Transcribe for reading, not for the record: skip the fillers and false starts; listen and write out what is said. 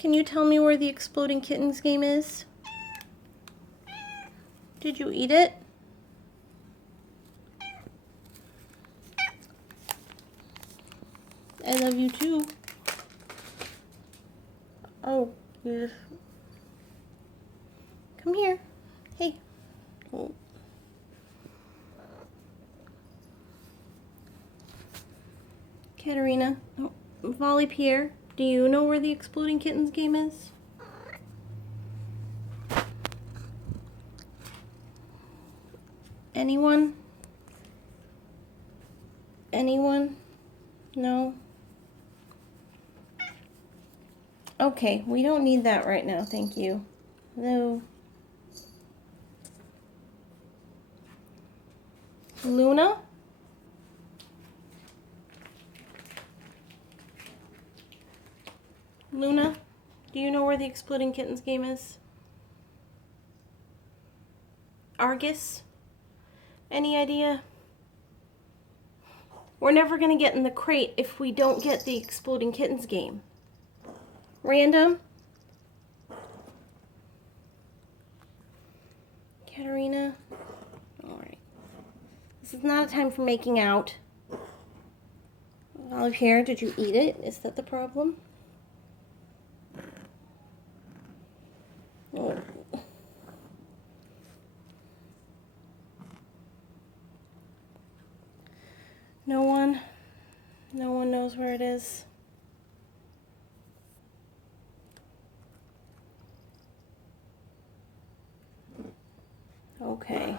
Can you tell me where the Exploding Kittens game is? Did you eat it? I love you too. Oh, you're... Come here. Hey. Oh. Katarina. Oh, Vali Pierre, do you know where the Exploding Kittens game is? Anyone? Anyone? No? Okay, we don't need that right now, thank you. Hello? Luna? Luna, do you know where the Exploding Kittens game is? Arges? Any idea? We're never gonna get in the crate if we don't get the Exploding Kittens game. Random? Katarina? Alright. This is not a time for making out. Olive here, did you eat it? Is that the problem? Oh. No one? No one knows where it is. Okay.